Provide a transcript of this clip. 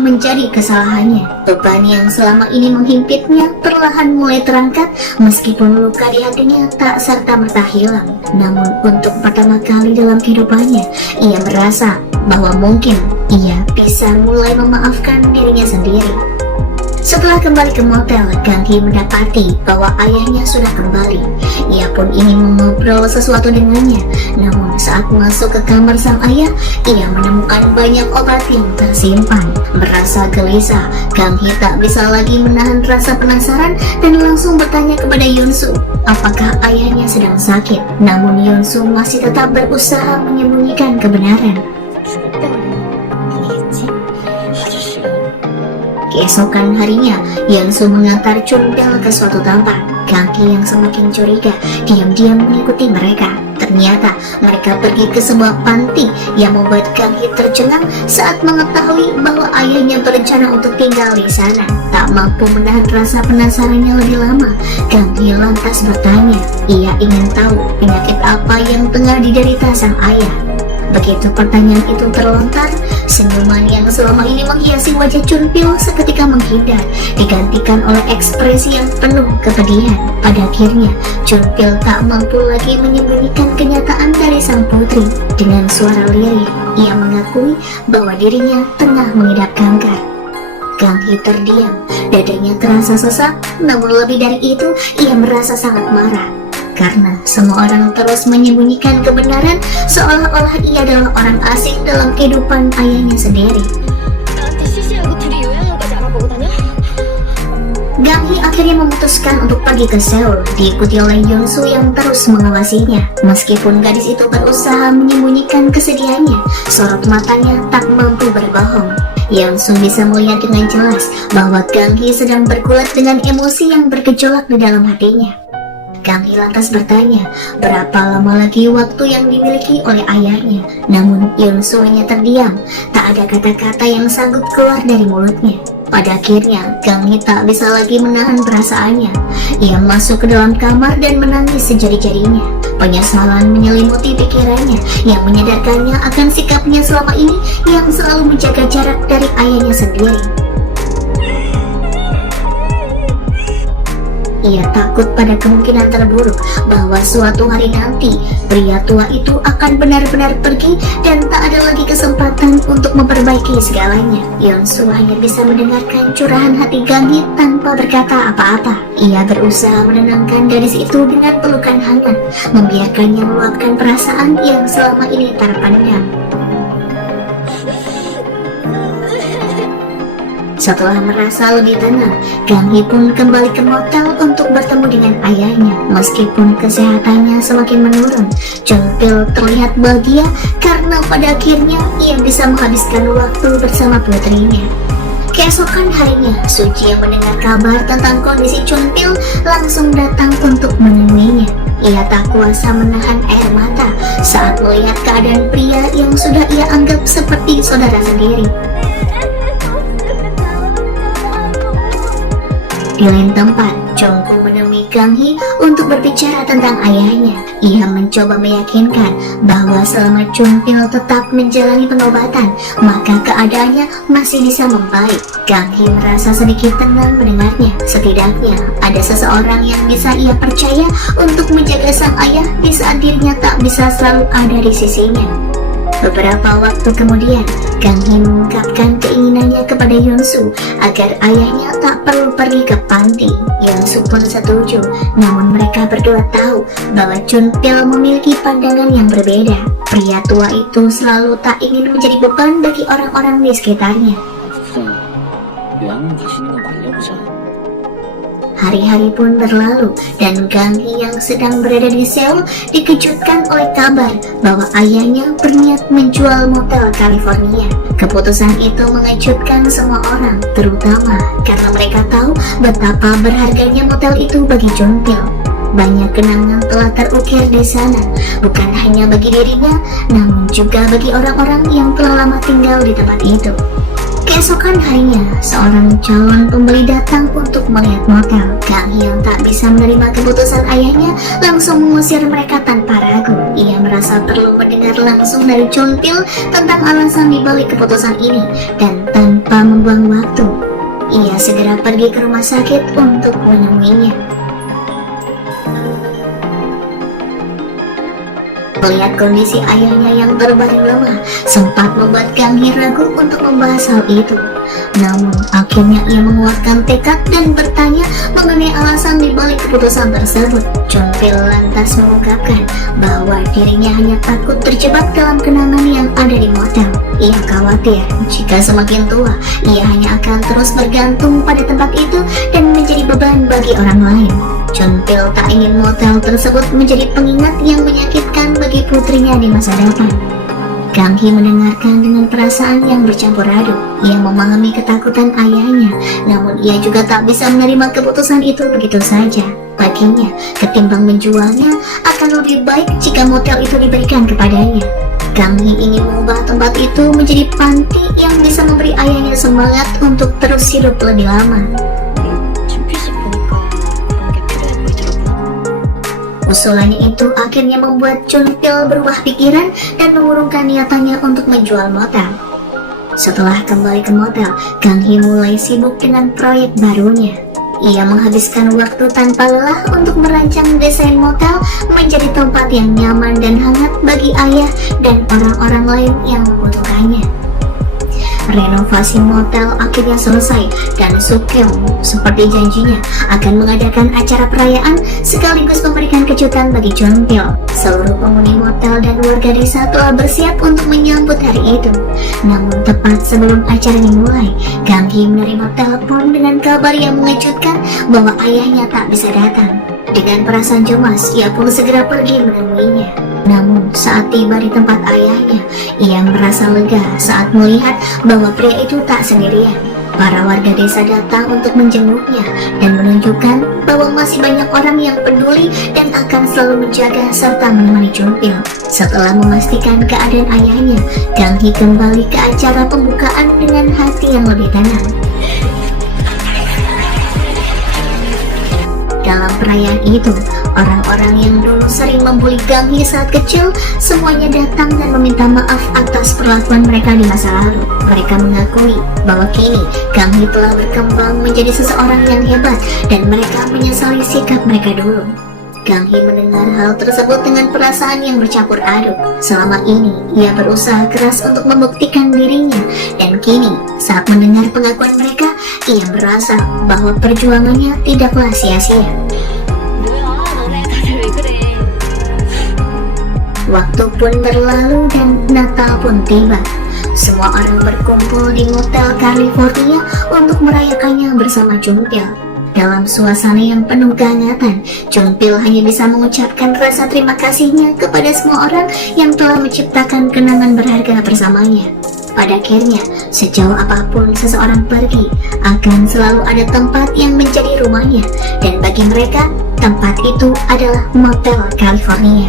Menjadi kesalahannya, beban yang selama ini menghimpitnya perlahan mulai terangkat meskipun luka di hatinya tak serta-merta hilang. Namun untuk pertama kali dalam kehidupannya, ia merasa bahwa mungkin ia bisa mulai memaafkan dirinya sendiri. Setelah kembali ke motel, Gang Hee mendapati bahwa ayahnya sudah kembali. Ia pun ingin mengobrol sesuatu dengannya. Namun saat masuk ke kamar sang ayah, ia menemukan banyak obat yang tersimpan. Merasa gelisah, Gang Hee tak bisa lagi menahan rasa penasaran dan langsung bertanya kepada Yunsu apakah ayahnya sedang sakit. Namun Yunsu masih tetap berusaha menyembunyikan kebenaran. Keesokan harinya, Yunsu mengantar Chunpil ke suatu tempat. Gang Hee yang semakin curiga diam-diam mengikuti mereka. Ternyata mereka pergi ke sebuah panti yang membuat Gang Hee tercengang saat mengetahui bahwa ayahnya berencana untuk tinggal di sana. Tak mampu menahan rasa penasarannya lebih lama, Gang Hee lantas bertanya. Ia ingin tahu penyakit apa yang tengah diderita sang ayah. Begitu pertanyaan itu terlontar, senyuman yang selama ini menghiasi wajah Chunpil seketika menghindar, digantikan oleh ekspresi yang penuh kepedihan. Pada akhirnya, Chunpil tak mampu lagi menyembunyikan kenyataan dari sang putri. Dengan suara lirih, ia mengakui bahwa dirinya tengah mengidap kanker. Gang Hee terdiam, dadanya terasa sesak, namun lebih dari itu, ia merasa sangat marah. Karena semua orang terus menyembunyikan kebenaran seolah-olah ia adalah orang asing dalam kehidupan ayahnya sendiri. Gang Hee akhirnya memutuskan untuk pergi ke Seoul, diikuti oleh Yunsu yang terus mengawasinya. Meskipun gadis itu berusaha menyembunyikan kesedihannya, sorot matanya tak mampu berbohong. Yunsu bisa melihat dengan jelas bahwa Gang Hee sedang bergulat dengan emosi yang bergejolak di dalam hatinya. Gang Hee lantas bertanya berapa lama lagi waktu yang dimiliki oleh ayahnya. Namun Yunsu hanya terdiam, tak ada kata-kata yang sanggup keluar dari mulutnya. Pada akhirnya Gang Hee tak bisa lagi menahan perasaannya. Ia masuk ke dalam kamar dan menangis sejadi-jadinya. Penyesalan menyelimuti pikirannya yang menyadarkannya akan sikapnya selama ini yang selalu menjaga jarak dari ayahnya sendiri. Ia takut pada kemungkinan terburuk bahwa suatu hari nanti pria tua itu akan benar-benar pergi dan tak ada lagi kesempatan untuk memperbaiki segalanya. Yunsu hanya bisa mendengarkan curahan hati Gang Hee tanpa berkata apa-apa. Ia berusaha menenangkan gadis itu dengan pelukan hangat, membiarkannya meluapkan perasaan yang selama ini terpendam. Setelah merasa lebih tenang, Gang Hee pun kembali ke motel untuk bertemu dengan ayahnya. Meskipun kesehatannya semakin menurun, Chunpil terlihat bahagia karena pada akhirnya ia bisa menghabiskan waktu bersama putrinya. Keesokan harinya, Suci yang mendengar kabar tentang kondisi Chunpil langsung datang untuk menemuinya. Ia tak kuasa menahan air mata saat melihat keadaan pria yang sudah ia anggap seperti saudara sendiri. Di lain tempat, Jongko menemui Gang Hee untuk berbicara tentang ayahnya. Ia mencoba meyakinkan bahwa selama Chunpil tetap menjalani pengobatan, maka keadaannya masih bisa membaik. Gang Hee merasa sedikit tenang mendengarnya. Setidaknya ada seseorang yang bisa ia percaya untuk menjaga sang ayah di saat dirinya tak bisa selalu ada di sisinya. Beberapa waktu kemudian, Gang Hee mengungkapkan keinginannya kepada Yunsu agar ayahnya tak perlu pergi ke panti. Yunsu pun setuju, namun mereka berdua tahu bahwa Chunpil memiliki pandangan yang berbeda. Pria tua itu selalu tak ingin menjadi beban bagi orang-orang di sekitarnya. Hari-hari pun berlalu dan Gang Hee yang sedang berada di Seoul dikejutkan oleh kabar bahwa ayahnya berniat menjual motel California. Keputusan itu mengejutkan semua orang, terutama karena mereka tahu betapa berharganya motel itu bagi Chunpil. Banyak kenangan telah terukir di sana, bukan hanya bagi dirinya, namun juga bagi orang-orang yang telah lama tinggal di tempat itu. Keesokan harinya, seorang calon pembeli datang untuk melihat motel. Gang Hee yang tak bisa menerima keputusan ayahnya langsung mengusir mereka tanpa ragu. Ia merasa perlu mendengar langsung dari Chunpil tentang alasan dibalik keputusan ini, dan tanpa membuang waktu, ia segera pergi ke rumah sakit untuk menemuinya. Melihat kondisi ayahnya yang terbaring lemah, sempat membuat Gang Hee ragu untuk membahas hal itu. Namun akhirnya ia menguatkan tekad dan bertanya mengenai alasan dibalik keputusan tersebut. Chunpil lantas mengungkapkan bahwa dirinya hanya takut terjebak dalam kenangan yang ada di motel. Ia khawatir jika semakin tua, ia hanya akan terus bergantung pada tempat itu dan menjadi beban bagi orang lain. Chunpil tak ingin motel tersebut menjadi pengingat yang menyakitkan bagi putrinya di masa depan. Gang Hee mendengarkan dengan perasaan yang bercampur aduk. Ia memahami ketakutan ayahnya, namun ia juga tak bisa menerima keputusan itu begitu saja. Baginya, ketimbang menjualnya, akan lebih baik jika motel itu diberikan kepadanya. Gang Hee ingin mengubah tempat itu menjadi panti yang bisa memberi ayahnya semangat untuk terus hidup lebih lama. Usulannya itu akhirnya membuat Chunpil berubah pikiran dan mengurungkan niatannya untuk menjual motel. Setelah kembali ke motel, Gang Hee mulai sibuk dengan proyek barunya. Ia menghabiskan waktu tanpa lelah untuk merancang desain motel menjadi tempat yang nyaman dan hangat bagi ayah dan orang-orang lain yang membutuhkannya. Renovasi motel akhirnya selesai dan Sukyeong seperti janjinya akan mengadakan acara perayaan sekaligus memberikan kejutan bagi Chunpil. Seluruh penghuni motel dan warga desa telah bersiap untuk menyambut hari itu. Namun tepat sebelum acara dimulai, Gang Hee menerima telepon dengan kabar yang mengejutkan bahwa ayahnya tak bisa datang. Dengan perasaan cemas, ia pun segera pergi menemuinya. Namun saat tiba di tempat ayahnya, ia merasa lega saat melihat bahwa pria itu tak sendirian. Para warga desa datang untuk menjenguknya dan menunjukkan bahwa masih banyak orang yang peduli dan akan selalu menjaga serta menemani Chunpil. Setelah memastikan keadaan ayahnya, Gang Hee kembali ke acara pembukaan dengan hati yang lebih tenang. Dalam perayaan itu, orang-orang yang dulu sering membuli Gang Hee saat kecil semuanya datang dan meminta maaf atas perlakuan mereka di masa lalu. Mereka mengakui bahwa kini Gang Hee telah berkembang menjadi seseorang yang hebat dan mereka menyesali sikap mereka dulu. Gang Hee mendengar hal tersebut dengan perasaan yang bercampur aduk. Selama ini, ia berusaha keras untuk membuktikan dirinya, dan kini saat mendengar pengakuan mereka, ia merasa bahwa perjuangannya tidaklah sia-sia. Waktu pun berlalu dan Natal pun tiba. Semua orang berkumpul di Motel California untuk merayakannya bersama Chunpil. Dalam suasana yang penuh kehangatan, Chunpil hanya bisa mengucapkan rasa terima kasihnya kepada semua orang yang telah menciptakan kenangan berharga bersamanya. Pada akhirnya, sejauh apapun seseorang pergi, akan selalu ada tempat yang menjadi rumahnya, dan bagi mereka, tempat itu adalah Motel California.